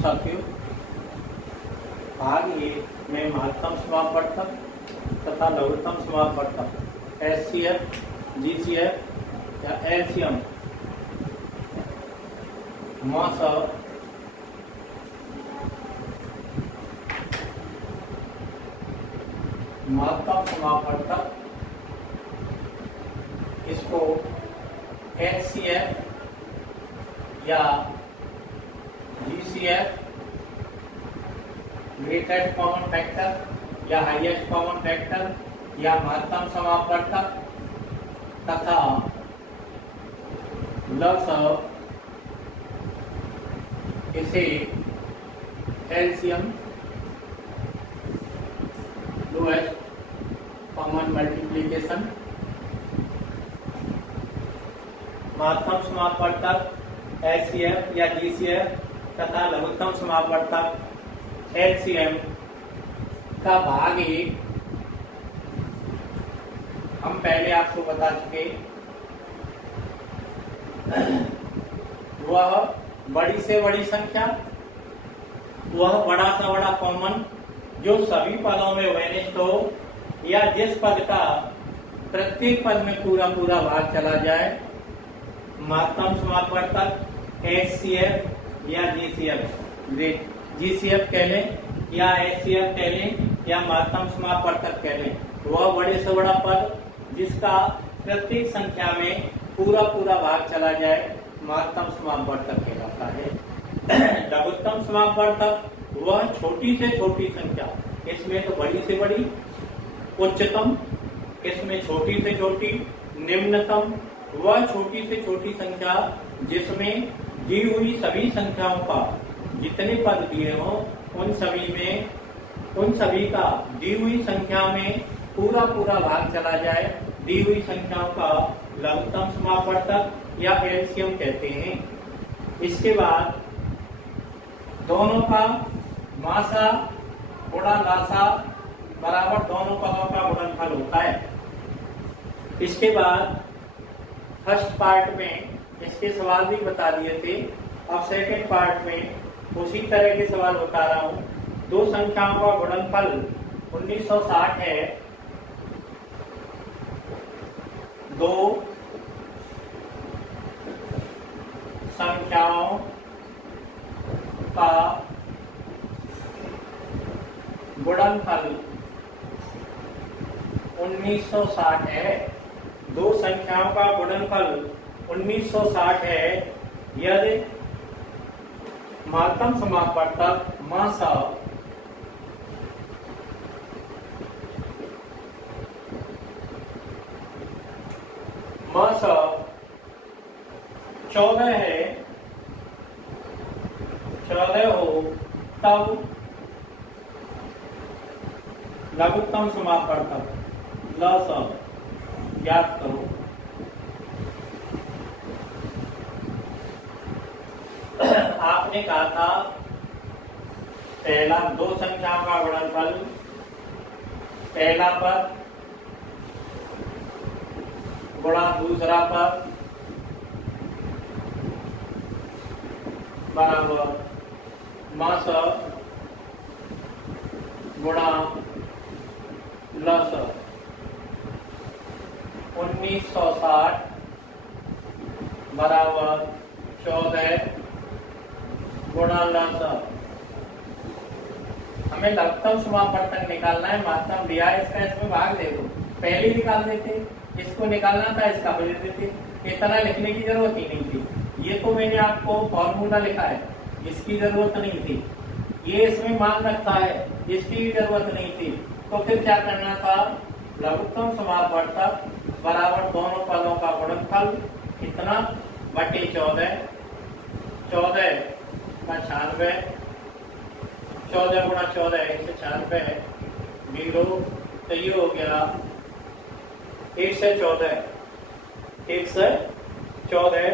साथियों, भाग ए में महत्तम समापवर्तक तथा लघुत्तम समापवर्तक एचसीएफ, जीसीएफ या एलसीएम मास महत्तम समापवर्तक, इसको एचसीएफ या जीसीएफ ग्रेटेस्ट कॉमन फैक्टर या हाईएस्ट कॉमन फैक्टर या महत्तम समापवर्तक तथा लव इसे एलसीएम लोएस्ट कॉमन मल्टीप्लिकेशन, महत्तम समापवर्तक एचसीएफ या जीसीएफ तथा लघुत्तम समापवर्तक एलसीएम का भाग एक हम पहले आपको बता चुके। वह बड़ी से बड़ी संख्या, वह बड़ा से बड़ा कॉमन जो सभी पदों में वैनिष्ट हो या जिस पद का प्रत्येक पद में पूरा पूरा भाग चला जाए, महत्तम समापवर्तक एचसीएफ या जीसीएफ, जीसीएफ कह लें या एचसीएफ कह लें या महत्तम समापवर्तक कह लें, वह बड़े से बड़ा पद जिसका प्रत्येक संख्या में पूरा पूरा भाग चला जाए, महत्तम समापवर्तक कहलाता है। लघुत्तम समापवर्तक वह छोटी से छोटी संख्या, इसमें तो बड़ी से बड़ी, उच्चतम, इसमें छोटी से छोटी, निम्नतम वह छोटी से छोटी संख्या जिसमें दी हुई सभी संख्याओं का जितने पद दिए हों उन सभी का दी हुई संख्या में पूरा पूरा भाग चला जाए, दी हुई संख्याओं का लघुत्तम समापवर्तक या एलसीएम कहते हैं। इसके बाद दोनों का मासा गुणा लासा बराबर दोनों पदों का गुणनफल होता है। इसके बाद फर्स्ट पार्ट में इसके सवाल भी बता दिए थे, अब सेकंड पार्ट में उसी तरह के सवाल बता रहा हूं। दो संख्याओं का गुणनफल 1960 है, दो संख्याओं का गुणनफल 1960 है, दो संख्याओं का गुणनफल 1960 है यदि महत्तम समापवर्तक मासा मासा 14 है, 14 हो तब लघुत्तम समापवर्तक लसा ज्ञात करो। आपने कहा था पहला दो संख्याओं का गुणनफल, पहला पद गुणा दूसरा पद बराबर मास गुणा लस। 1960 बराबर 14 गुणा लस। हमें लघुत्तम समापवर्तक निकालना है, महत्तम दिया है इसका, इसमें भाग दे दो, पहले निकाल देते, इसको निकालना था इसका बदल देते, इतना लिखने की जरूरत ही नहीं थी। ये तो मैंने आपको फॉर्मूला लिखा है, इसकी जरूरत नहीं थी, ये इसमें मान रखा है, इसकी भी जरूरत नहीं थी। तो फिर क्या करना था, लघुत्तम समापवर्तक बराबर दोनों पदों का गुणनफल कितना बटे 14, 14 का 96, 14 गुणा 14 196 0, तो ये हो गया 1 से 14, 1 से 14,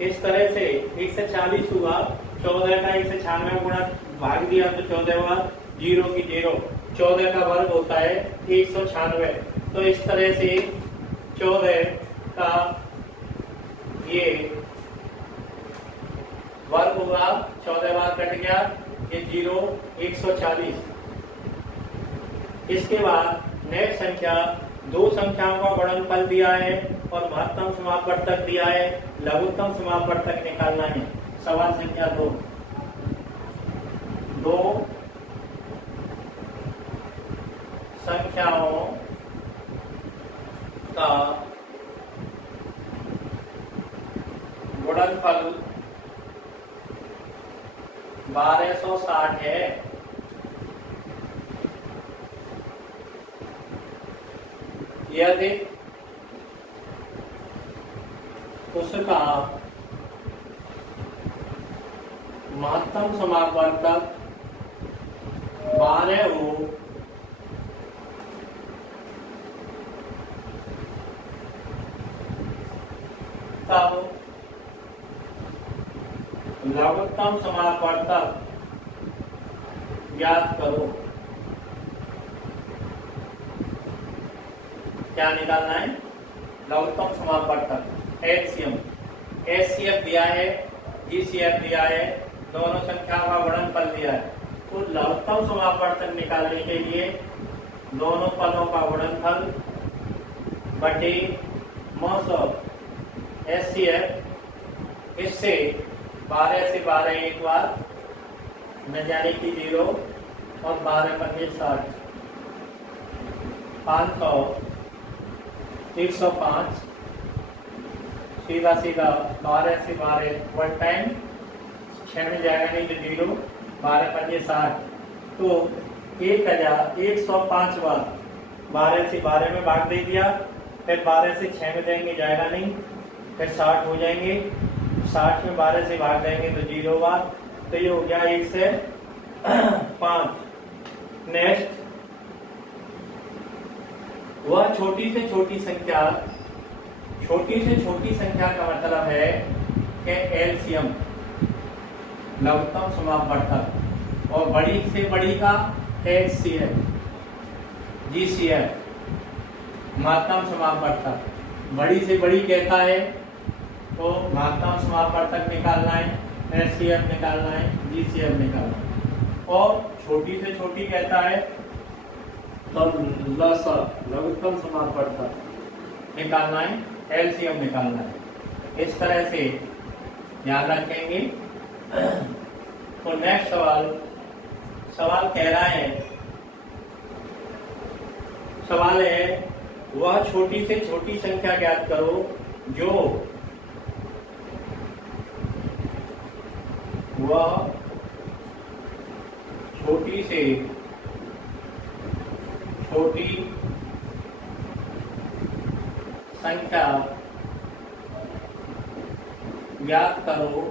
इस तरह से 1 से 40 हुआ, 14 का 1 से 96 गुणा भाग दिया तो 14 हुआ, 0 की 0, 14 का वर्ग होता है 196। तो इस तरह से 14 का ये वर्ग हुआ, 14 बार कट गया, ये 0 140। इसके बाद नेक्स्ट संख्या, दो संख्याओं का गुणनफल दिया है और महत्तम समापवर्तक दिया है, लघुत्तम समापवर्तक निकालना है। सवाल संख्या 2, दो संख्याओं का गुणनफल 1260 है। यदि उसका महत्तम समापवर्तक 12 हो तब लघुत्तम समापवर्तक ज्ञात करो। क्या निकालना है? लघुत्तम समापवर्तक एचसीएम। एचसीएफ दिया है, जीसीएफ दिया है, दोनों संख्याओं का गुणनफल दिया है। तो लघुत्तम समापवर्तक निकालने के लिए दोनों पदों का गुणनफल बटे मौसम एचसीएफ। इससे 12 से 12 एक बार न जाने की 0 और 12 पंजे 60, 500 105, सीधा सीधा 12 से 12 वन टाइम 6 में जाएगा नहीं तो 0, 12 पंजे 60। तो 1105 बार 12 से 12 में भाग दे दिया, फिर 12 से 6 में देंगे जाएगा नहीं, फिर 60 हो जाएंगे, 60 में 12 से भाग देंगे तो 0 बार, तो ये हो गया 1 से 5। नेक्स्ट, वह छोटी से छोटी संख्या, छोटी से छोटी संख्या का मतलब है कि एलसीएम लघुत्तम समापवर्तक, और बड़ी से बड़ी का एचसीएफ, जीसीएफ महत्तम समापवर्तक। बड़ी से बड़ी कहता है तो महत्तम समापवर्तक निकालना है, एचसीएफ निकालना है, जीसीएफ निकालना है। और छोटी से छोटी कहता है तो लघुत्तम समापवर्तक निकालना है, एलसीएम निकालना है। इस तरह से ध्यान रखेंगे। तो नेक्स्ट सवाल कह रहा है, सवाल है वह छोटी से छोटी संख्या ज्ञात करो जो वह छोटी से छोटी संख्या ज्ञात करो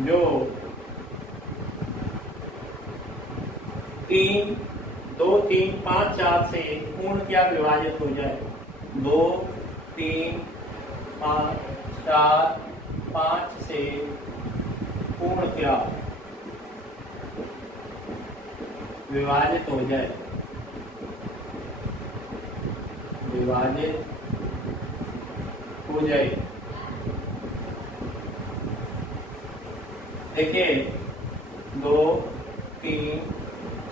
जो 3, 2, 3, 5, 4 से पूर्णतया विभाजित हो जाए। 2, 3, 5, 4, 5 से पूर्णतया विभाजित हो जाए, विभाजित हो जाए। देखिए 2, 3,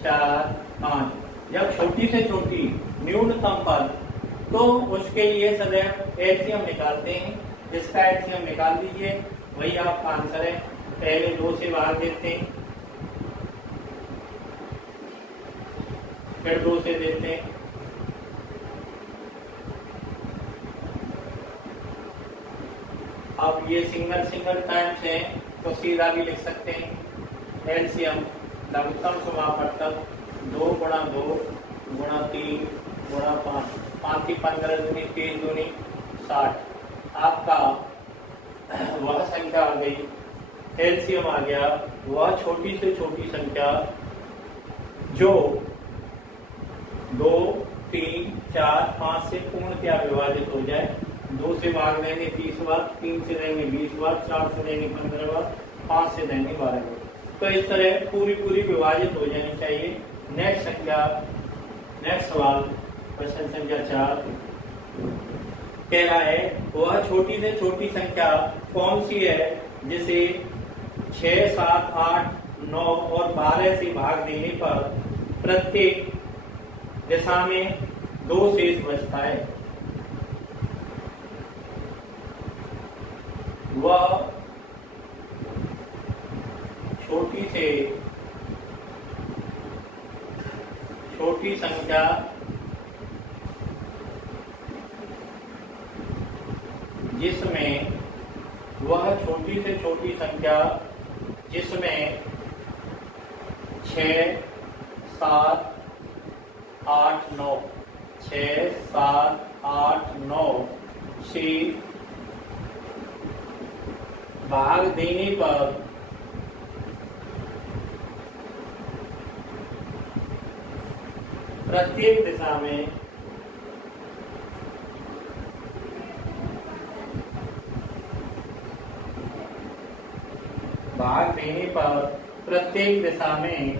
4, 5, जब छोटी से छोटी न्यूनतम पद, तो उसके लिए सदैव एचसीएम निकालते हैं। जिसका एचसीएम निकाल दीजिए वही आपका आंसर है। पहले 2 से भाग देते हैं, फिर 2 से देते हैं, अब ये सिंगल टाइम्स है तो सीधा भी लिख सकते हैं। एलसीएम लघुत्तम समापवर्तक 2 गुणा 2 गुणा 3 गुणा 5, 5 की 15 दूनी 3 दूनी 60। आपका वह संख्या आ गई, एलसीएम आ गया वह छोटी से छोटी संख्या जो 2, 3, 4, 5 से पूर्णतया विभाजित हो जाए। 2 से भाग देंगे 30 बार, 3 से देंगे 20 बार, 4 से देंगे 15 बार, 5 से देंगे 12 बार। तो इस तरह पूरी विभाजित हो जानी चाहिए। नेक्स्ट सवाल, क्वेश्चन संख्या 4 कह रहा है वह छोटी से छोटी संख्या कौन सी है जिसे 6, 7, 8, 9 और 12 से भाग देने पर प्रत्येक दिशा में 2 शेष बचता है। वह छोटी से छोटी संख्या जिसमें 6, 7, 8, 9 6, 7, 8, 9 से भाग देने पर प्रत्येक दिशा में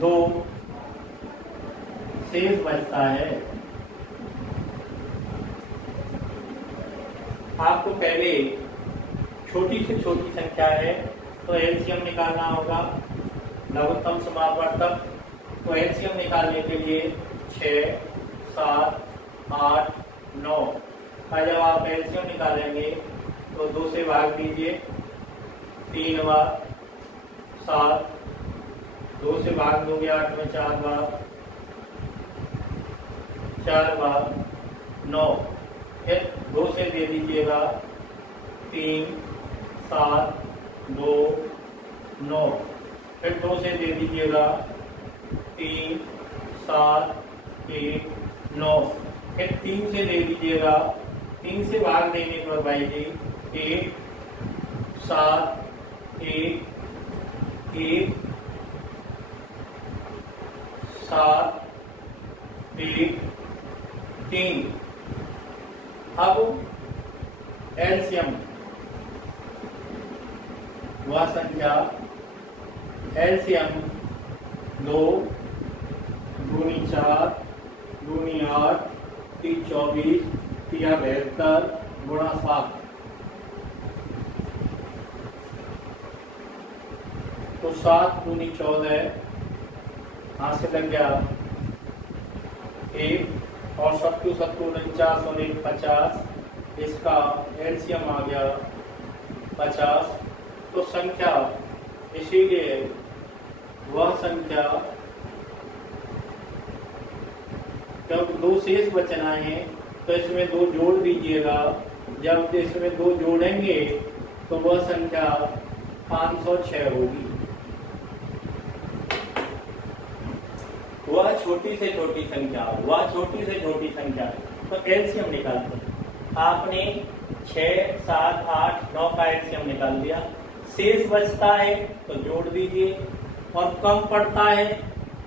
दो शेष बचता है। आपको पहले छोटी से छोटी संख्या है तो एलसीएम निकालना होगा, लघुत्तम समापवर्तक। तो एलसीएम निकालने के लिए 6, 7, 8, 9 का जब आप एलसीएम निकालेंगे तो 2 से भाग दीजिए, 3 बार 7, 2 से भाग दोगे 8 में 4 बार, 4 बार 9, फिर 2 से दे दीजिएगा 3, 7, 2, 9, फिर 2 से दे दीजिएगा 3, 7, 1, 9, फिर 3 से दे दीजिएगा, 3 से भाग देने पर भाई जी 1, 7, 1, 1, 7, 1, 3। अब एलसीएम वह संख्या एलसीएम 2 दूनी 4 दूनी 8 3 24 3 72 गुणा 7। तो 7 दूनी 14, हाथ से लग गया 1 और 7 7 49 और 1 50, इसका एलसीएम आ गया 50। तो संख्या इसीलिए वह संख्या जब 2 शेष बचना है तो इसमें 2 जोड़ दीजिएगा। जब इसमें 2 जोड़ेंगे तो वह संख्या 506 होगी। वह छोटी से छोटी संख्या तो एलसीएम निकालते हैं। आपने 6, 7, 8, 9 का एलसीएम निकाल दिया, शेष बचता है तो जोड़ दीजिए और कम पड़ता है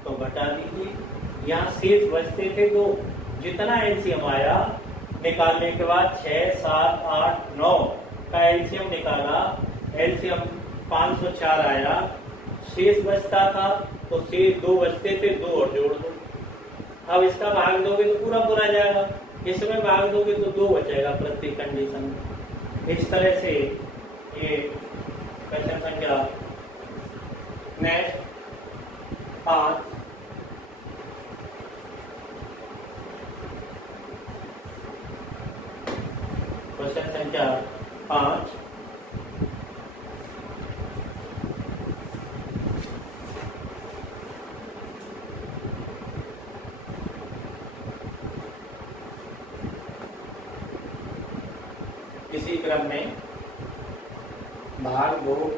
तो घटा दीजिए। यहाँ शेष बचते थे तो जितना एलसीएम आया निकालने के बाद 6, 7, 8, 9 का एलसीएम निकाला, एलसीएम 504 आया, शेष बचता था तो शेष 2 बचते थे, 2 और जोड़ दो। अब इसका भाग दोगे तो पूरा पूरा जाएगा, इसमें भाग दोगे तो 2 बचेगा प्रत्येक कंडीशन में। इस तरह से ये क्वेश्चन संख्या नेक्स्ट 5 क्वेश्चन संख्या 5 इसी क्रम में भाग 2 5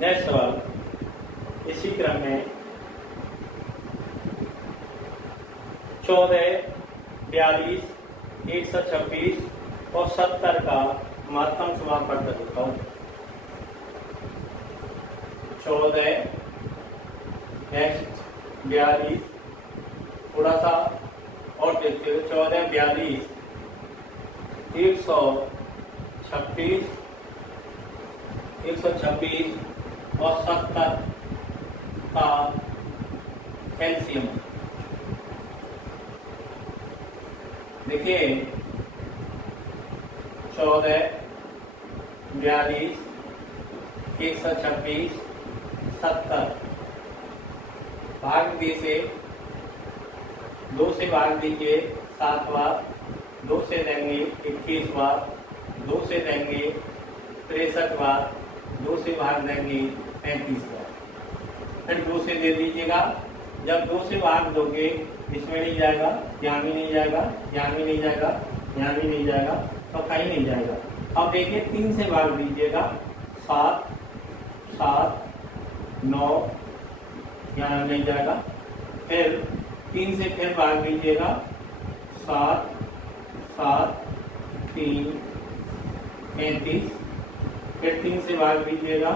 नेक्स्ट सवाल इसी क्रम में 14, 42, 126 और 70 का महत्तम समापन देता हूँ। 14, नेक्स्ट 42, थोड़ा सा और देखते हुए 14, 42, 126, 126 और 70 का एलसीएम देखिए। 14, 42, 126, 70 भाग दी से 2 से भाग दीजिए 7 बार, 2 से देंगे 21 बार, 2 से देंगे 63 बार, 2 से भाग देंगे 35 बार, फिर 2 से दे दीजिएगा। जब 2 से भाग दोगे इसमें नहीं जाएगा, यहाँ भी नहीं जाएगा, यहाँ भी नहीं जाएगा, यहाँ भी नहीं जाएगा, तो कहीं नहीं जाएगा। अब देखिए 3 से भाग दीजिएगा 7, 7, 9, यहाँ नहीं जाएगा। फिर 3 से फिर भाग दीजिएगा 7, 7, 3, 35, फिर 3 से भाग दीजिएगा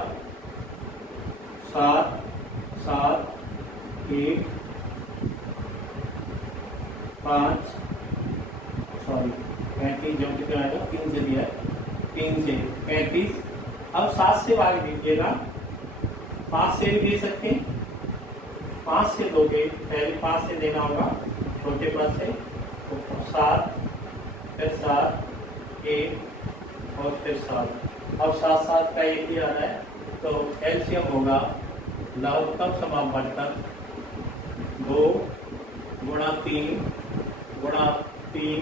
7, 7, 1, 5, सॉरी 35 जो कितना आएगा 3 से दिया है, 3 से 35। अब 7 से भाग दीजिएगा, 5 से भी दे सकते हैं, 5 से दोगे पहले 5 से देना होगा छोटे पद से, तो 7, फिर 7, 1 और फिर 7। अब 7, 7 का 1 ही आ रहा है, तो एलसीएम होगा लघुत्तम समापवर्तक 2 गुणा 3 गुणा 3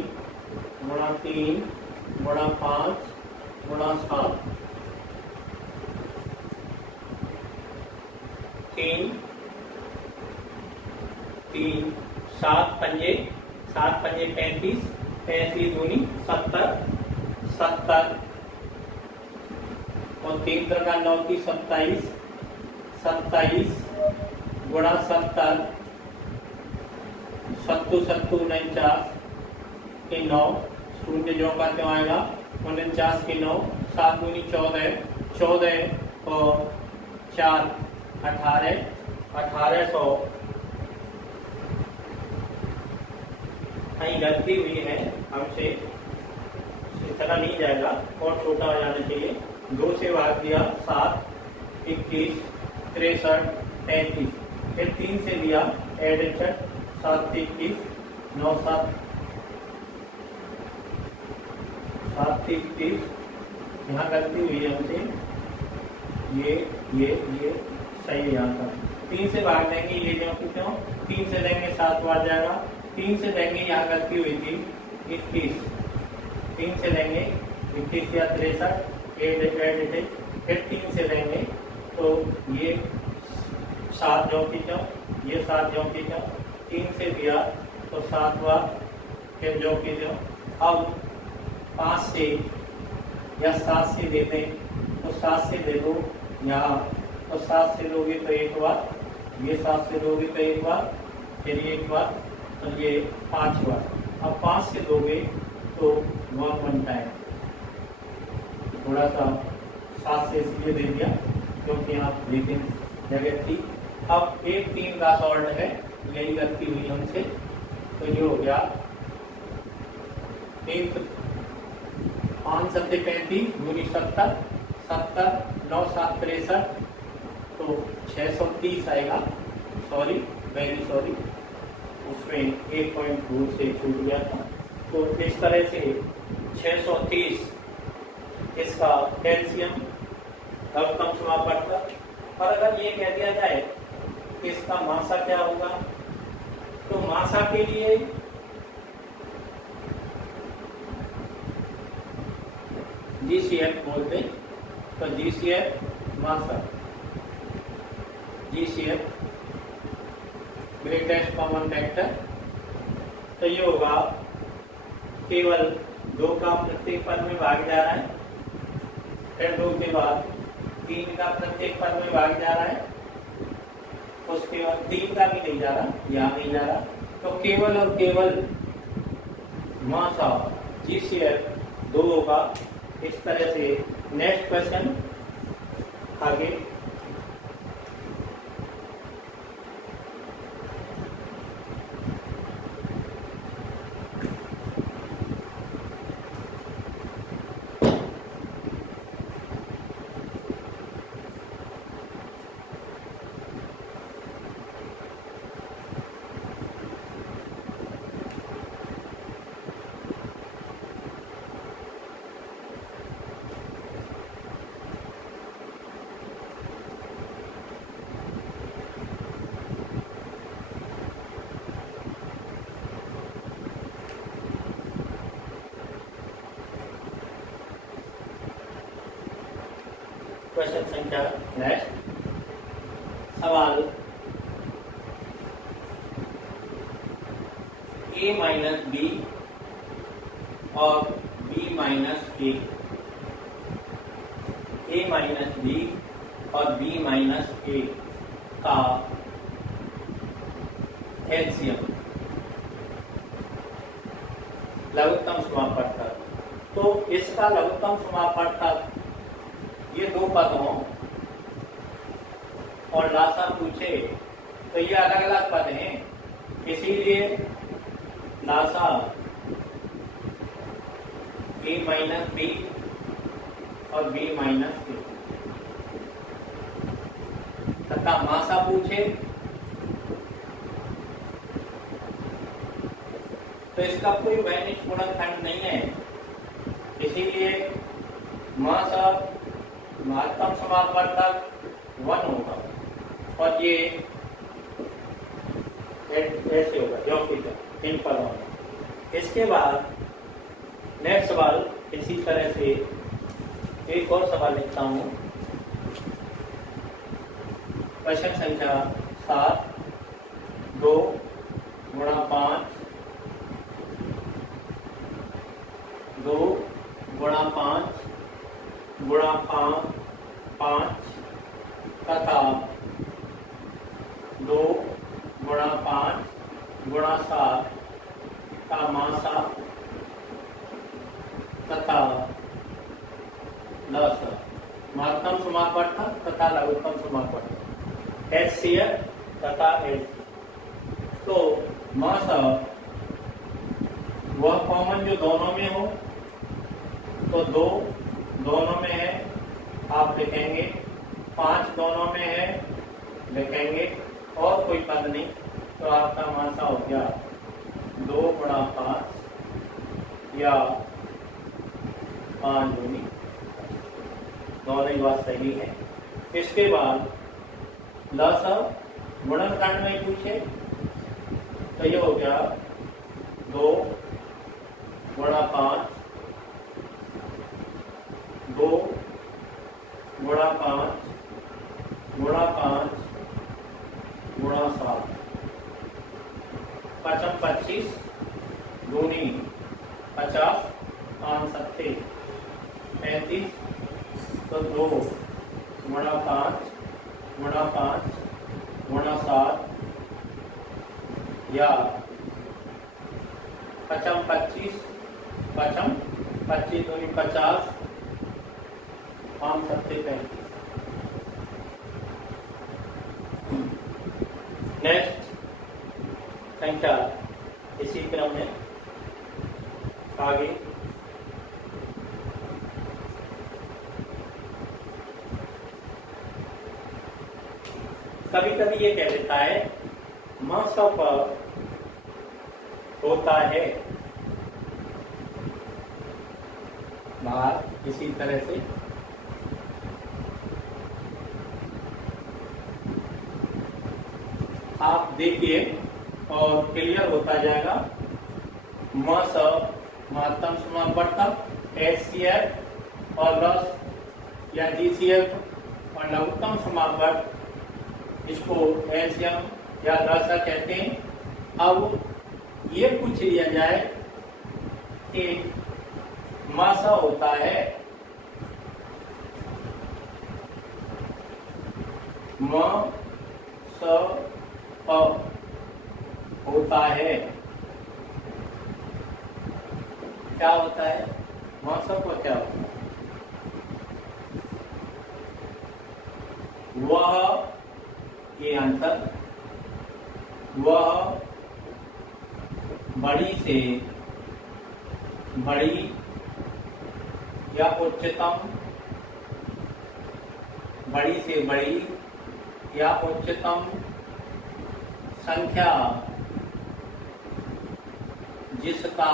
गुणा 3 गुणा 5 गुणा 7, 3 3 7 पंजे 35, 35 दूनी 70, 70 और 3 का 9 की 27, 27 गुणा 70, 7 7 49 के 9, शून्य जो का क्यों आएगा 49 के 9, 7 दूनी 14, 14 और 4 18, 1800। कहीं गलती हुई है हमसे, इतना नहीं जाएगा और छोटा हो जाना चाहिए। 2 से भाग दिया 7, 21, 63, 35, फिर 3 से दिया एडिशन 7 से 21, 9 7 7 से 21, यहाँ गलती हुई है हमसे, ये सही है यहाँ का। 3 से भाग देंगे ये जो क्यों 3 से देंगे 7 बार जाएगा, 3 से देंगे यहाँ गलती हुई थी 21, 3 से देंगे 21 या 63 एड, फिर 3 से देंगे तो ये 7 जो की जो, ये 7 जो की जो, 3 से दिया तो 7 बार, फिर जो की जो। अब 5 से या 7 से दे दें तो 7 से दे दो यहाँ, तो 7 से दोगे तो 1 बार, ये 7 से दोगे तो 1 बार, फिर ये 1 बार, तो ये 5 बार। अब 5 से दोगे तो 1 टाइम, थोड़ा सा 7 से इसलिए दे दिया क्योंकि यहाँ लेकिन जगह थी। अब 1 3 का सॉल्ट है, यही गलती हुई हमसे, तो ये हो गया 5 7 35 दूनी 70, 70 9 7 63, तो 630 आएगा। सॉरी, वेरी सॉरी, उसमें 1.2 से छूट गया था। तो इस तरह से 630 इसका कैल्शियम लघुत्तम समापवर्तक। पर अगर ये कह दिया जाए कि इसका मासा क्या होगा, तो मासा के लिए GCF बोलते, तो GCF मासा, GCF ग्रेटेस्ट कॉमन फैक्टर, तो ये होगा केवल 2 का प्रत्येक पद में भाग जा रहा है, फिर 2 के बाद 3 का प्रत्येक पद में भाग जा रहा है, उसके बाद 3 का भी नहीं जा रहा, यहाँ नहीं जा रहा, तो केवल और केवल मास ऑफ GCF 2 होगा। इस तरह से नेक्स्ट क्वेश्चन आगे। क्वेश्चन संख्या नेक्स्ट सवाल a माइनस बी और b minus A, a minus B और b माइनस ए का एलसीएम लघुत्तम समापवर्तक। तो इसका लघुत्तम समापवर्तक ये 2 पद हों और लासा पूछे तो ये अलग अलग पद हैं, इसीलिए लासा a माइनस बी और b माइनस ए तथा मासा पूछे तो इसका कोई वैनिश गुणनखंड नहीं है, इसीलिए मासा महत्तम समापवर्तक 1 होगा और ये ऐसे होगा जो कि इन पदों में। इसके बाद नेक्स्ट सवाल इसी तरह से एक और सवाल लिखता हूँ। क्वेश्चन संख्या 7 2 गुणा 5 2 गुणा 5 गुणा 5 तथा 2 गुणा 5 गुणा 7 का मासा तथा महत्तम समापवर्तक तथा लघुत्तम समापवर्तक HCF तथा LCF। तो मासा वह कॉमन जो दोनों में हो, तो 2 दोनों में है आप लिखेंगे, 5 दोनों में है लिखेंगे, और कोई पद नहीं, तो आपका मासा हो गया 2 गुणा 5 या 5 दूनी, दोनों ही बात सही है। इसके बाद लसव गुणनखंड में पूछे तो ये हो गया 2 गुणा 5 2 गुणा 5 गुणा 5 गुणा 7 पचम 25 दूनी 50 5 सत्ते 35, तो 2 गुणा 5 गुणा 5 गुणा 7 या पचम 25 दूनी 50 5 सत्ते 35। नेक्स्ट संख्या इसी क्रम में आगे कभी कभी ये कह देता है मास ऑफ होता है बाहर इसी तरह से आप देखिए और क्लियर होता जाएगा। मास ऑफ महत्तम समापवर्तक HCF और लस या GCF और लघुत्तम समापवर्तक इसको LCM या लसा कहते हैं। अब ये पूछ लिया जाए कि मासा होता है म स प होता है। क्या होता है? म स प क्या होता है? वह, ये आंसर, वह बड़ी से बड़ी या उच्चतम, बड़ी से बड़ी या उच्चतम संख्या जिसका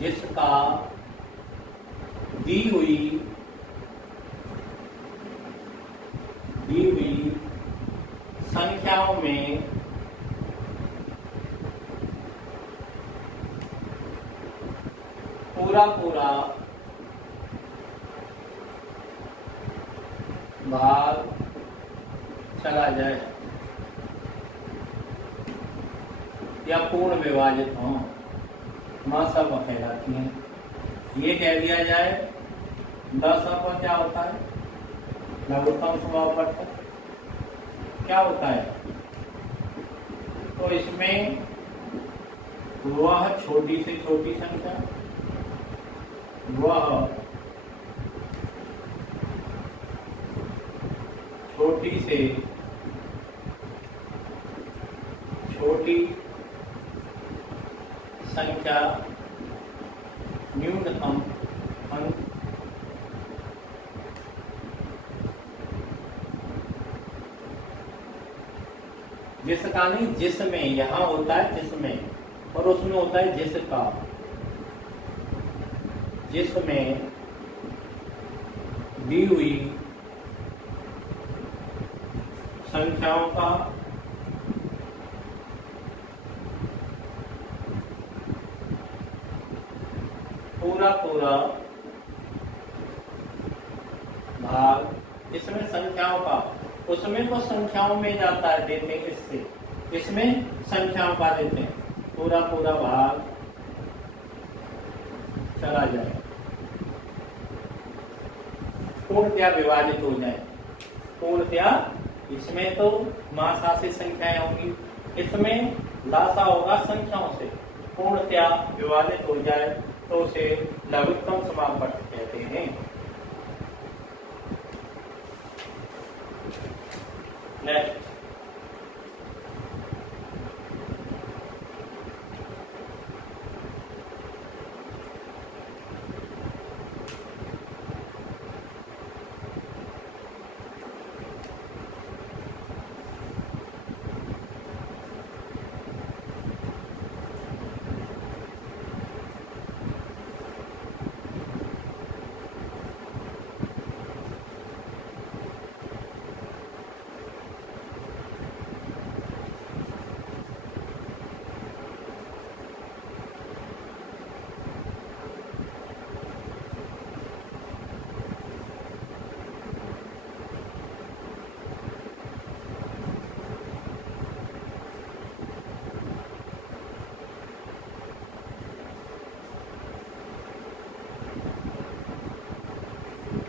जिसका दी हुई संख्याओं में पूरा पूरा भाग चला जाए या पूर्ण विभाजित हो, मां सब कहलाती हैं। ये कह दिया जाए 10 पर क्या होता है? लघुत्तम समापवर्तक क्या होता है? तो इसमें वह छोटी से छोटी संख्या, वह छोटी से छोटी संख्या न्यूनतम अंक जिसका नहीं, जिसमें, यहां होता है जिसमें और उसमें होता है जिसका, जिसमें दी हुई संख्याओं का पूरा पूरा भाग, इसमें संख्याओं का, उसमें तो संख्याओं में जाता है, देते हैं इससे, इसमें संख्याओं का देते हैं, पूरा पूरा भाग चला जाए, पूर्णतया विभाजित हो जाए। पूर्णतया, इसमें तो मासा से संख्याएं होंगी, इसमें लासा होगा संख्याओं से, पूर्णतया विभाजित हो जाए तो उसे लघुत्तम समापवर्तक कहते हैं। नेक्स्ट,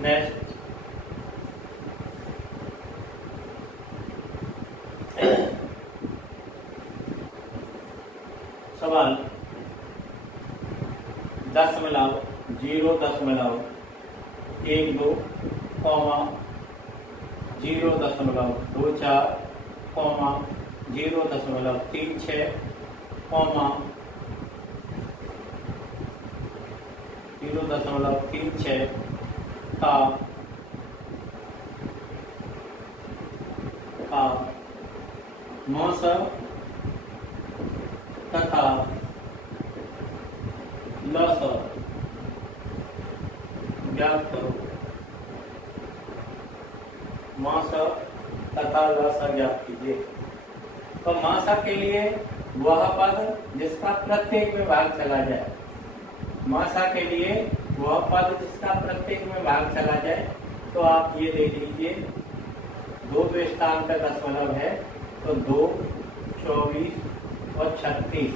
नेक्स्ट, सवाल 0.12 कॉमा 0.24 कॉमा 0.36 कॉमा 0.36 का मौसम तथा लस ज्ञात करो। मासा तथा लसा ज्ञात कीजिए। तो मासा के लिए वह पद जिसका प्रत्येक में भाग चला जाए, मासा के लिए वह पद जिसका प्रत्येक में भाग चला जाए, तो आप ये देख लीजिए 2 स्थान का दशमलव है, तो 2, 24 और 36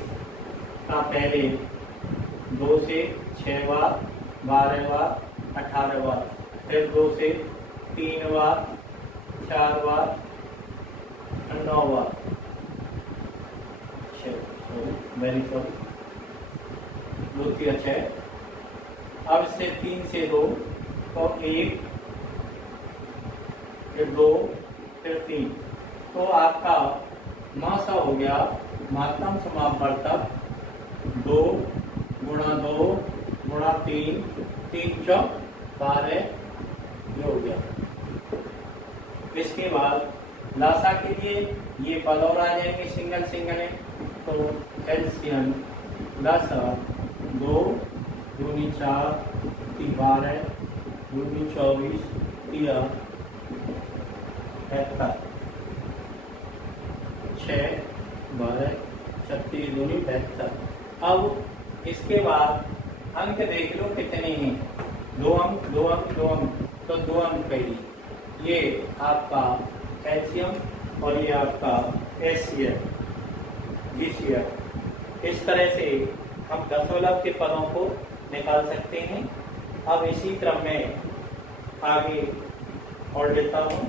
का पहले 2 से 6 बार, 12 बार, 18 बार फिर 2 से 3 बार, 4 बार, 9 बार, वेरी सॉरी, 2 3 6। अब से 3 से 2 तो 1, फिर 2, फिर 3, तो आपका मासा हो गया मातम समापवर्तक 2 गुणा 2 गुणा 3, 3 चौक 12, ये हो गया। इसके बाद लासा के लिए ये पद और आ जाएंगे सिंगल सिंगल है, तो एलसीएम लासा 2 दूनी 4 3 12 दूनी 24 3 71 6 12 36 दूनी 72। अब इसके बाद अंक देख लो कितने हैं, 2 अंक 2 अंक 2 अंक, तो 2 अंक पहली ये आपका एलसीएम और ये आपका एचसीएफ जीसीएफ। इस तरह से हम दशमलव के पदों को निकाल सकते हैं। अब इसी क्रम में आगे और लेता हूं।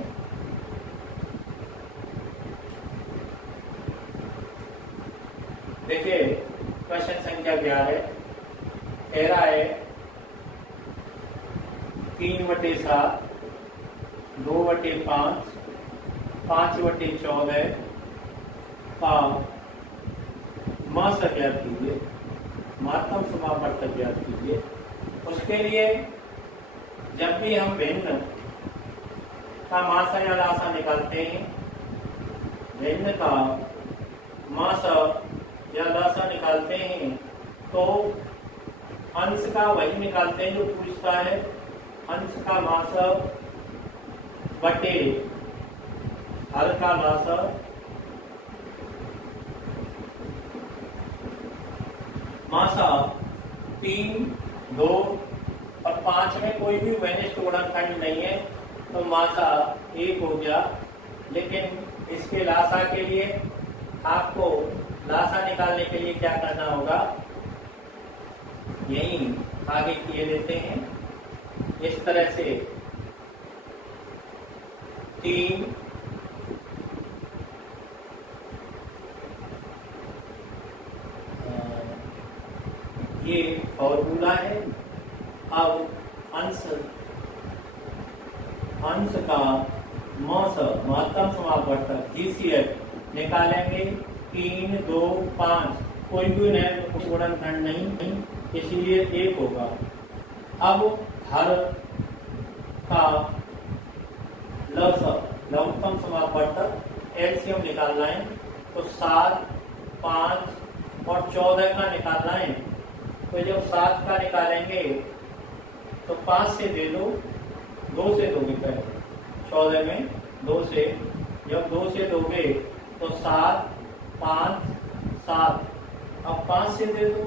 देखिए क्वेश्चन संख्या 11 कह रहा है 3/7, 2/5, 5/14 का मास ज्ञात कीजिए, मातम समापवर्तक ज्ञात कीजिए। उसके लिए जब भी हम भिन्न का मासा या लासा निकालते हैं, भिन्न का मासा या लासा निकालते हैं, तो अंश का वही निकालते हैं जो पूछता है, अंश का मासा बटे हर का लासा मासा 3, 2 और 5 में कोई भी वैनिष्ठ गुणनखंड नहीं है, तो मासा 1 हो गया। लेकिन इसके लासा के लिए आपको लासा निकालने के लिए क्या करना होगा, यही आगे किए लेते हैं। इस तरह से 3 ये फॉर्मूला है। अब अंश का महत्तम समापवर्तक जीसीएफ निकालेंगे। 3, 2, 5 कोई भी नया गुणनखंड नहीं, इसीलिए 1 होगा। अब हर का लघुत्तम समापवर्तक एलसीएम निकालना है, तो 7, 5 और 14 का निकालना है। तो जब 7 का निकालेंगे तो 5 से दे दो, 2 से दोगे पहले, 14 में 2 से, जब 2 से दोगे तो 7, 5, 7, अब 5 से दे दो,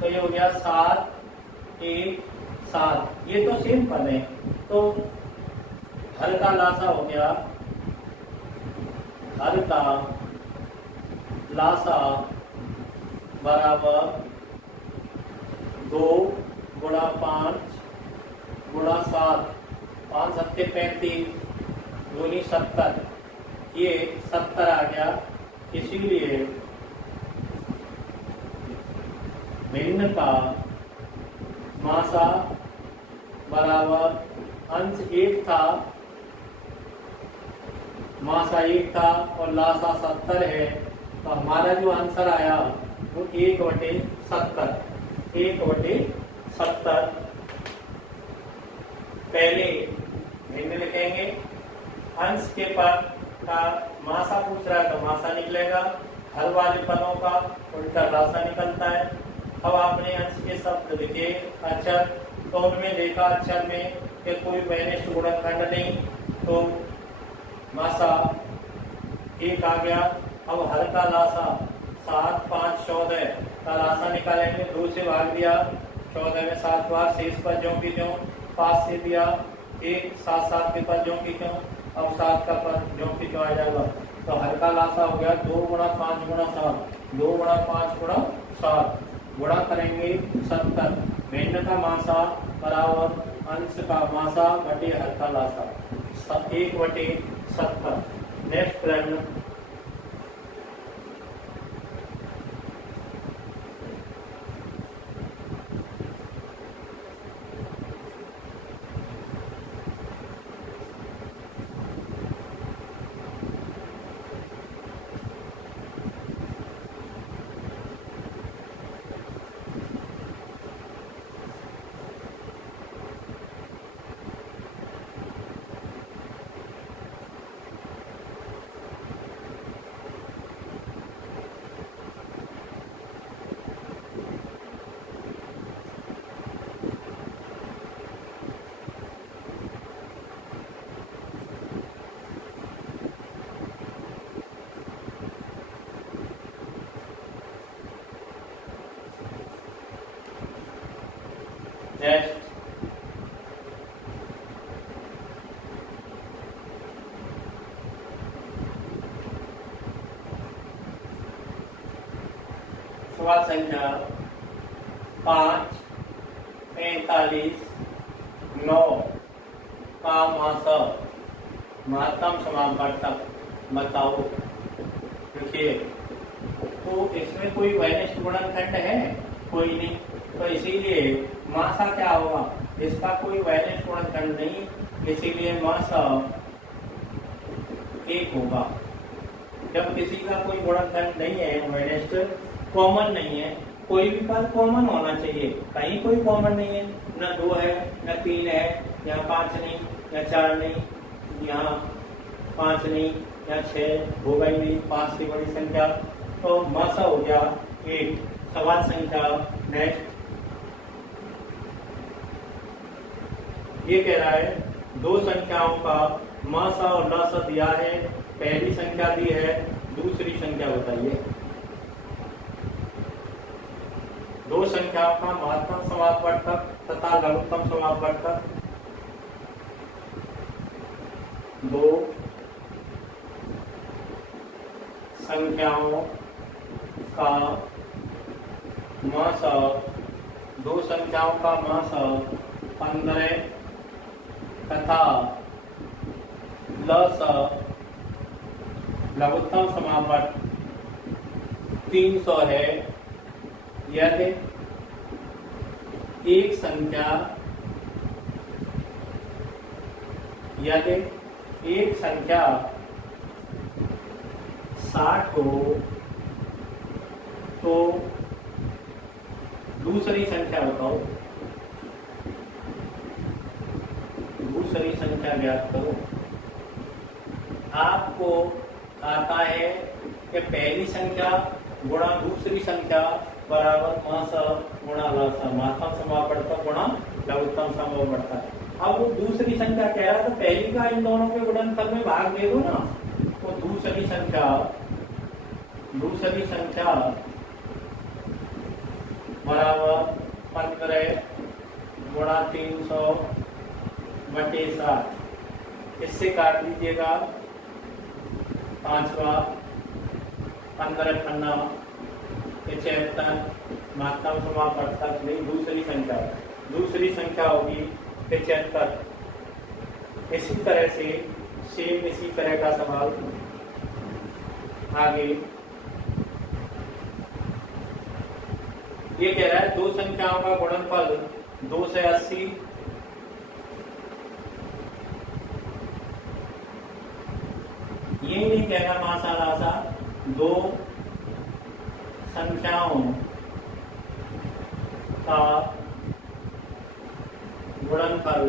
तो ये हो गया 7, 1, 7। ये तो सेम पद है, तो हर का लासा हो गया, हर का लासा बराबर 2 गुणा 5 गुणा 7, 5 7 35 दूनी 70, ये 70 आ गया। इसीलिए भिन्न का मासा बराबर अंश 1 था, मासा 1 था और लासा 70 है, तो हमारा जो आंसर आया वो 1/70, 1/70। पहले भिन्न लिखेंगे, अंश के पद का मासा पूछ रहा है तो मासा निकलेगा, हर वाले पदों का उल्टा लासा निकलता है। अब आपने अंश के शब्द लिखे अक्षर, तो उनमें देखा अक्षर में कि कोई वैनिष्ठ गुणनखंड नहीं, तो मासा 1 आ गया। अब हर का लासा 7, 5, 14 का लासा निकालेंगे, 2 से भाग दिया, 14 में 7 बार, शेष पर ज्यों की त्यों, 5 से दिया 1, 7 7 के पद ज्यों की त्यों, अब 7 का पद ज्यों की त्यों आ जाएगा। तो हर का लासा हो गया 2 गुणा 5 गुणा 7, 2 गुणा 5 गुणा 7, गुणा करेंगे 70, भिन्न का मासा बराबर अंश का मासा बटे हर का लासा, 1/70। नेक्स्ट प्रश्न, नेक्स्ट सवाल संख्या 5, 45, 9 का मासा महत्तम समापवर्तक बताओ। देखिए, तो इसमें कोई वैनिष्ठ गुणनखंड है? कोई नहीं, तो इसीलिए मासा क्या होगा? इसका कोई वैनिष्ठ गुणनखंड नहीं, इसीलिए मासा 1 होगा। जब किसी का कोई गुणनखंड नहीं है, वैनिष्ठ कॉमन नहीं है, कोई भी पद कॉमन होना चाहिए, कहीं कोई कॉमन नहीं है, न 2 है, न 3 है, यहाँ 5 नहीं, या 4 नहीं, यहाँ 5 नहीं, या 6 होगा ही नहीं, 5 से बड़ी संख्या, तो मासा हो गया 1। सवाल संख्या नेक्स्ट, ये कह रहा है 2 संख्याओं का मासा और लासा दिया है, पहली संख्या दी है, दूसरी संख्या बताइए। 2 संख्याओं का महत्तम समापवर्तक तथा लघुत्तम समापवर्तक, 2 संख्याओं का मासा, 2 संख्याओं का मासा 15 तथा लासा लघुत्तम समापवर्तक 300 है। यदि एक संख्या 60 हो तो दूसरी संख्या बताओ, दूसरी संख्या ज्ञात करो। आपको आता है कि पहली संख्या गुणा दूसरी संख्या बराबर मासा गुणा लासा, महत्तम समापवर्तक गुणा लघुत्तम समापवर्तक। अब वो दूसरी संख्या कह रहा था, पहली का इन दोनों के गुणनफल में भाग दे दो ना, तो दूसरी संख्या बराबर 15 गुणा 300 बटे 7। इससे काट लीजिएगा 5वां 15 खन्ना 75, महत्तम समापवर्तक नहीं, दूसरी संख्या होगी 75। इसी तरह से सेम इसी तरह का सवाल आगे। ये कह रहा है 2 संख्याओं का गुणनफल 2 से 80, ये नहीं कहना मासा लासा, 2 संख्याओं का गुणनफल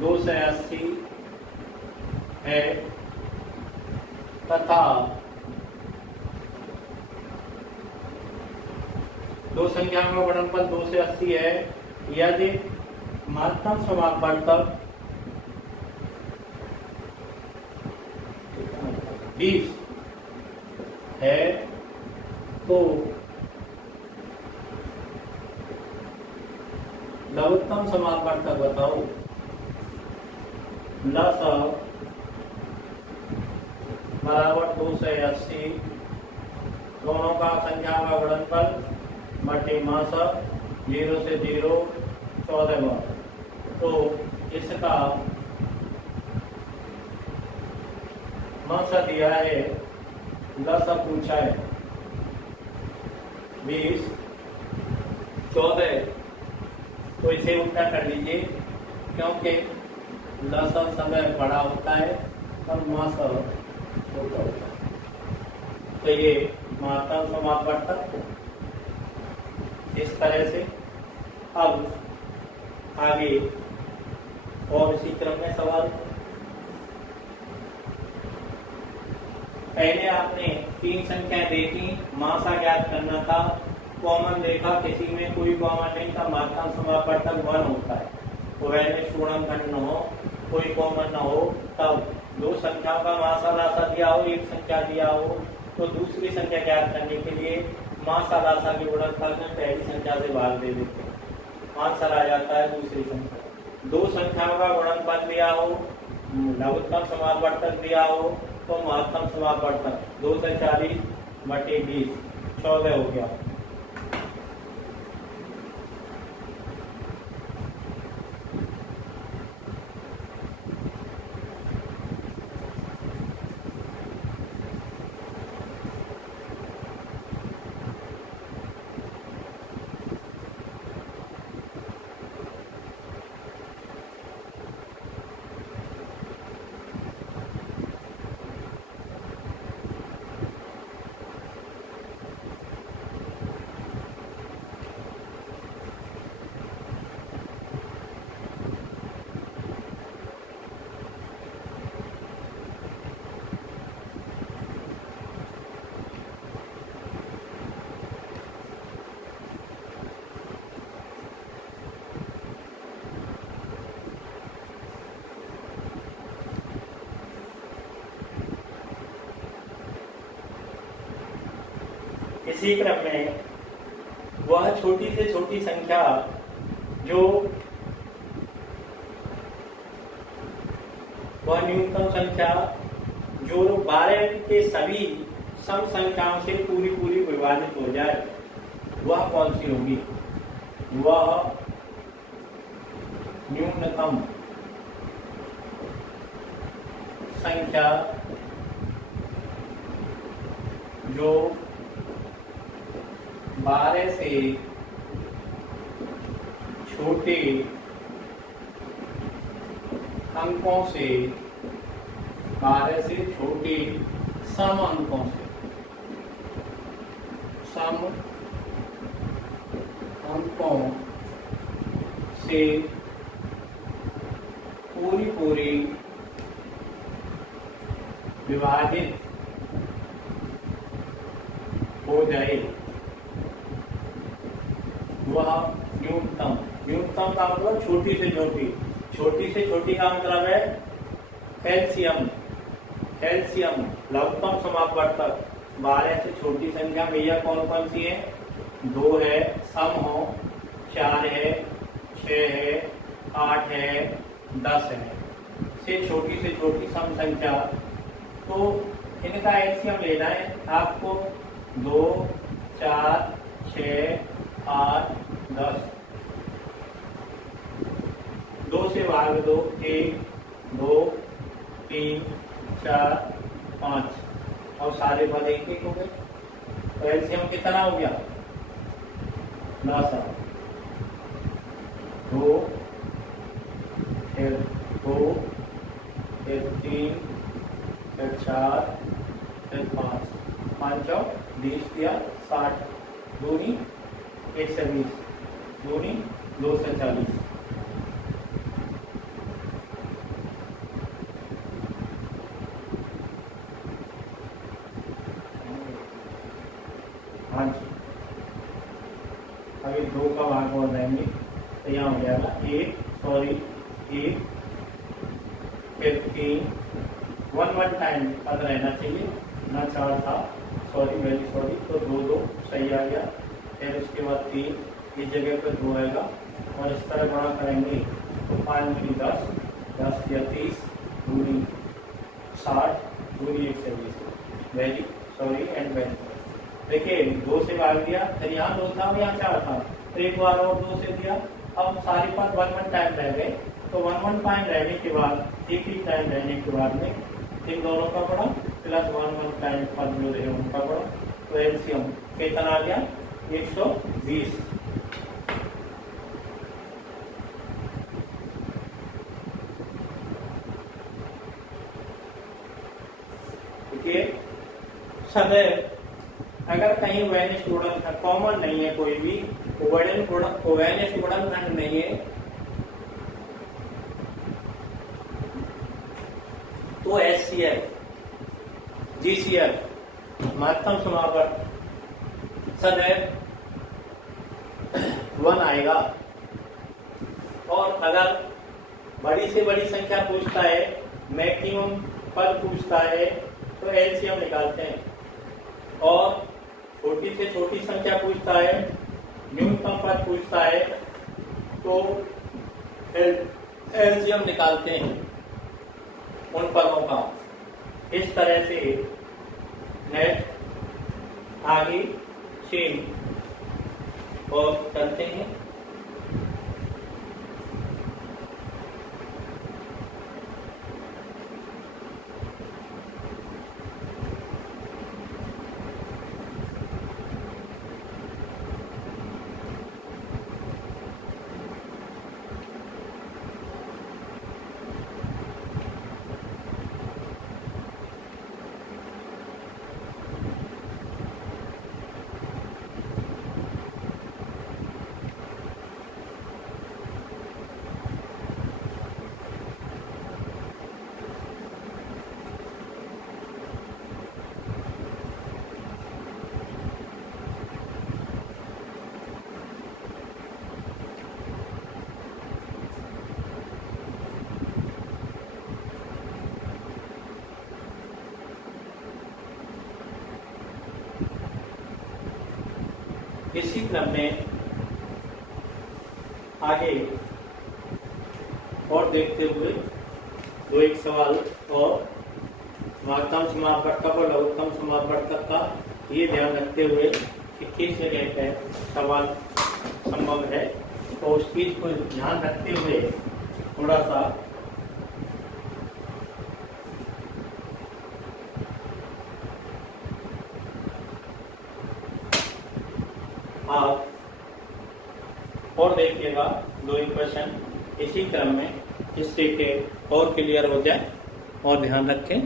2 से 80 है तथा 2 संख्याओं का गुणनफल 2 से 80 है यदि महत्तम समापवर्तक 20 है तो लघुत्तम समापवर्तक बताओ। लसा बराबर 2 से 80, दोनों का संख्या का गुणनफल बटे मासा 0 से 0 14 बार। तो इसका मासा दिया है 10, अब पूछा है 20 14, तो इसे उल्टा कर लीजिए क्योंकि लसन समय बड़ा होता है और मासा छोटा होता है। तो ये मात्रा समापवर्तक इस तरह से। अब आगे और इसी क्रम में सवाल। पहले आपने 3 संख्याएं देखी, मासा ज्ञात करना था, कॉमन देखा, किसी में कोई कॉमन नहीं था, मात्रा समापवर्तक 1 होता है। तो वैसे पूर्णांक न हो, कोई कॉमन न हो, तब 2 संख्याओं का मासा राशा दिया हो, एक संख्या दिया हो, तो दूसरी संख्या ज्ञात करने के लिए मासा राशा के गुणनफल में पहली संख्या से भाग दे देते हैं, आंसर आ जाता है दूसरी संख्या। 2 संख्याओं का गुणनफल दिया हो, लघुत्तम समापवर्तक दिया हो, तो महत्तम समापवर्तक 2 से 40 बटे 20 14 हो गया। इसी क्रम में वह छोटी से छोटी संख्या जो वह न्यूनतम संख्या जो 12 के सभी सम संख्याओं से पूरी विभाजित हो जाए, वह कौन सी होगी? वह न्यूनतम संख्या जो 12 से छोटे अंकों से, 12 से छोटे सम अंकों से, सम अंकों से पूरी विभाजित हो जाए, वह न्यूनतम। न्यूनतम का मतलब छोटी से छोटी, छोटी से छोटी का मतलब है एलसीएम। एलसीएम लघुत्तम समापवर्तक 12 से छोटी संख्या भैया कौन कौन सी है? 2 है, सम हो, 4 है, 6 है, 8 है, 10 है, से छोटी सम संख्या। तो इनका एलसीएम लेना है आपको। 2, 4, 6, 8, 10। 2 से भाग दो, 1, 2, 3, 4, 5 और सारे पद एक एक हो गए। तो एलसीएम कितना हो गया? 10। 2, फिर 2, फिर 3, फिर 4, फिर 5, 5 और 20 दिया 60, दूनी 120, दूनी 240। हाँ जी, अभी 2 का भाग हो जाएंगे तो यहाँ हो जाएगा 1, फिर 3, 1 टाइम पद रहना चाहिए ना, 4 था, वेरी सॉरी। तो 2 सही आ गया। फिर उसके बाद 3 इस जगह पर 2 आएगा और इस तरह गुणा करेंगे तो 5 दूनी 10, 10 या 30, दूनी 60, दूनी 120। वेरी सॉरी एंड वेरी देखिए 2 से भाग दिया, फिर यहाँ 2 था और यहाँ 4 था, तो एक बार और 2 से दिया। अब सारे पद 1 टाइम रह गए, तो 1 टाइम रहने के बाद एक ही टाइम रहने के बाद में इन दोनों का पड़ा प्लस 1 टाइम पद जो रहे उनका पड़ा, तो एलसीएम कितना आ गया 120। देखिए समय अगर कहीं वैनिश गुणनखंड कॉमन नहीं है, कोई भी वैनिश गुणनखंड नहीं है, तो एचसीएल जीसीएल महत्तम समावर्त सदैव 1 आएगा। और अगर बड़ी से बड़ी संख्या पूछता है, मैक्सिमम पद पूछता है, तो एलसीएम निकालते हैं। और छोटी से छोटी संख्या पूछता है, न्यूनतम पद पूछता है, तो एलसीएम निकालते हैं उन पदों का। इस तरह से नेट आगे सेम और करते हैं। इसी क्रम में आगे और देखते हुए दो एक सवाल और महत्तम समापवर्तक और लघुत्तम समापवर्तक का ये ध्यान रखते हुए कि किस जगह पे सवाल संभव है, तो उस चीज को ध्यान रखते हुए थोड़ा सा आप और देखिएगा दो इक्वेशन इसी क्रम में, इससे के और क्लियर हो जाए और ध्यान रखें।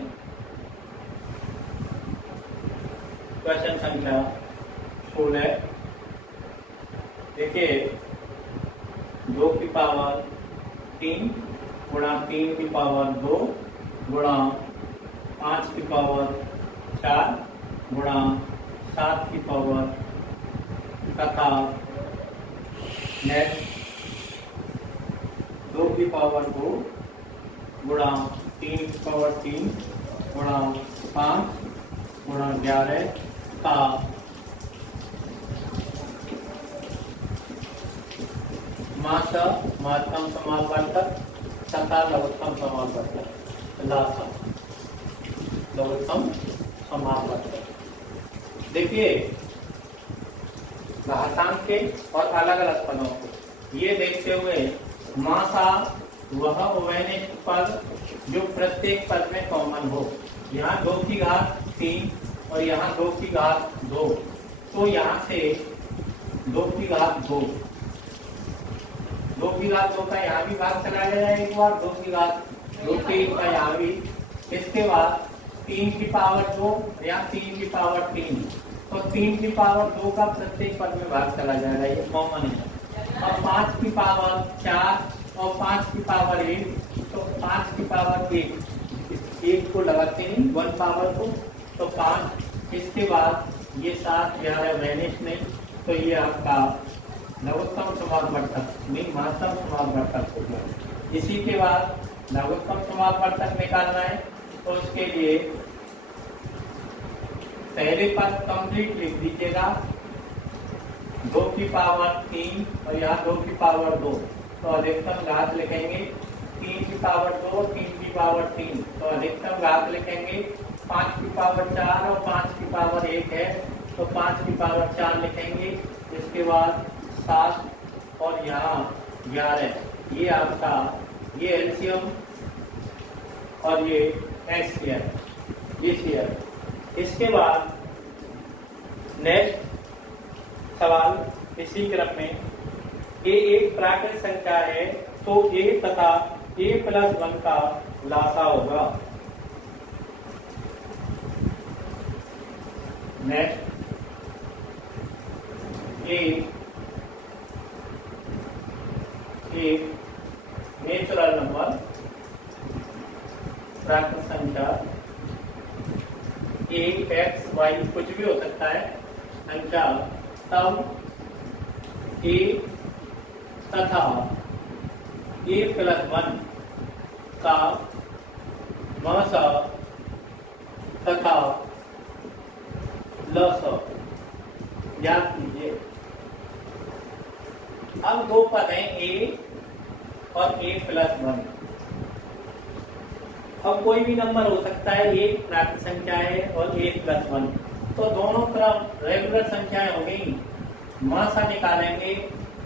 क्वेश्चन संख्या 16 देखिए 2 की पावर 3 गुणा 3 की पावर 2 गुणा 5 की पावर 4 गुणा 7 की पावर तथा नेट 2 की पावर 2 गुणा 3 की पावर 3 गुणा 5 गुणा 11 का मात्रा महत्तम समापवर्तक तथा लघुत्तम समापवर्तक लघुत्तम समापवर्तक। देखिए घातांक के और अलग अलग पदों को ये देखते हुए मासा वह वैनिक पद जो प्रत्येक पद में कॉमन हो। यहाँ 2 की घात 3 और यहाँ 2 की घात 2, तो यहाँ से 2 की घात 2 की घात 2 का यहाँ भी भाग चला गया एक बार, 2 की घात 2 का यहाँ भी। इसके बाद 3 की पावर 2 या 3 की पावर 3, तो 3 की पावर 2 का प्रत्येक पद में भाग चला जाएगा, ये कॉमन है। और 5 की पावर 4 और 5 की पावर 1, तो 5 की पावर 1 को लगाते हैं 1 पावर को, तो 5। इसके बाद ये 7 11 वैनिश नहीं, तो ये आपका लघुत्तम समापवर्तक नहीं महत्तम समापवर्तक हो गया। इसी के बाद लघुत्तम समापवर्तक निकालना है, तो उसके लिए पहले पद कंप्लीट लिख दीजिएगा, 2 की पावर 3 और यहाँ 2 की पावर 2, तो अधिकतम घात लिखेंगे 3 की पावर 2 3 की पावर 3, तो अधिकतम घात लिखेंगे 5 की पावर 4 और 5 की पावर 1 है, तो 5 की पावर 4 लिखेंगे। इसके बाद 7 और यहाँ 11, ये आपका ये एलसीएम और ये एचसीएफ, जीसीएफ। इसके बाद नेक्स्ट सवाल इसी क्रम में, ये एक प्राकृतिक संख्या है तो a तथा a+1 का लासा होगा। नेक्स्ट एक नेचुरल नंबर प्राकृतिक संख्या a x y कुछ भी हो सकता है संख्या, तब a तथा a+1 का मसा तथा लस याद कीजिए। अब दो पद हैं a और a+1। अब कोई भी नंबर हो सकता है, एक प्राकृतिक संख्या है और a+1, तो दोनों तरफ रेगुलर संख्याएं हो गई। मासा निकालेंगे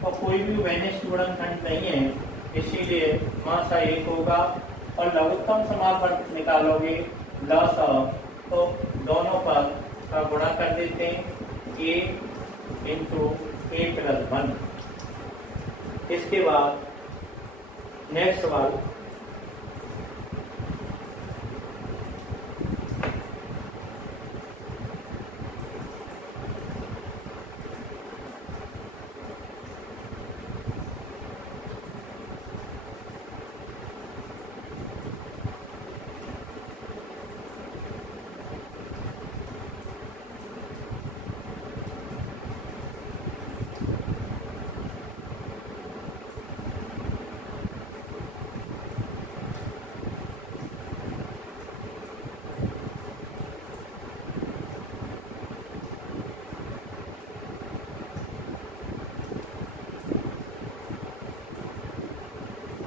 और कोई भी वैनिष्ठ गुणनखंड नहीं है, इसीलिए मासा 1 होगा। और लघुत्तम समापन निकालोगे लस, तो दोनों पर का गुणा कर देते हैं a इंटू a+1। इसके बाद नेक्स्ट सवाल,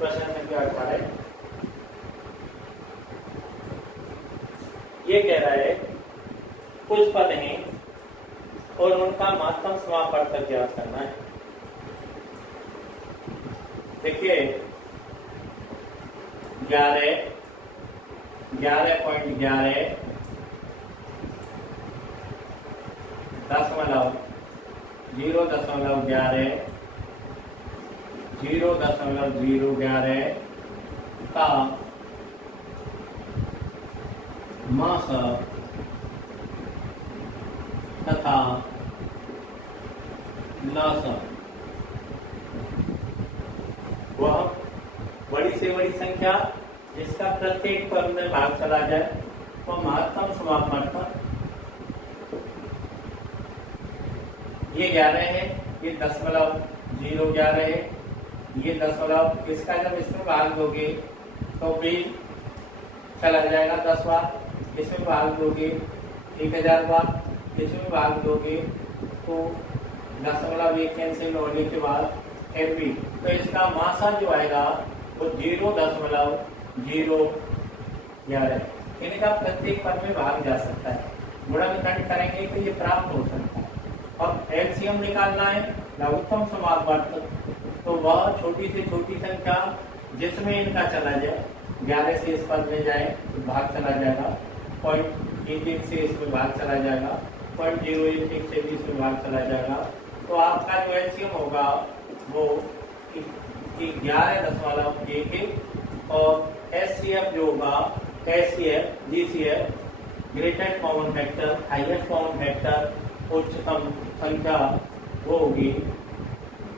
प्रश्न संख्या 18 ये कह रहा है कुछ पद हैं और उनका महत्तम समापन तक ज्ञात करना है। देखिए 11.11 दशमलव 0.11 0.011 का मास तथा लस वह बड़ी से बड़ी संख्या जिसका प्रत्येक पद में भाग चला जाए तो महत्तम समापन। ये 11 है, ये 0.011 है, ये दशमलव, इसका जब इसमें भाग दोगे तो भी चला जाएगा 10 बार, इसमें भाग दोगे 1000 बार, इसमें भाग दोगे तो 0.1 कैंसिल होने के बाद एमबी, तो इसका मासा जो आएगा वो 0.011। इनका प्रत्येक पद में भाग जा सकता है, गुणनखंड करेंगे तो ये प्राप्त हो सकता है। और एलसीएम निकालना है, लघुत्तम समापवर्त, तो वह छोटी से छोटी संख्या जिसमें इनका चला जाए, 11 से इस पद में जाए तो भाग चला जाएगा, 0.11 से इसमें भाग चला जाएगा, 0.011 से भी इसमें भाग चला जाएगा। तो आपका जो एलसीएम होगा वो 11.11 और एचसीएफ जो होगा HCF GCF greatest common factor, highest common factor, उच्चतम संख्या वो होगी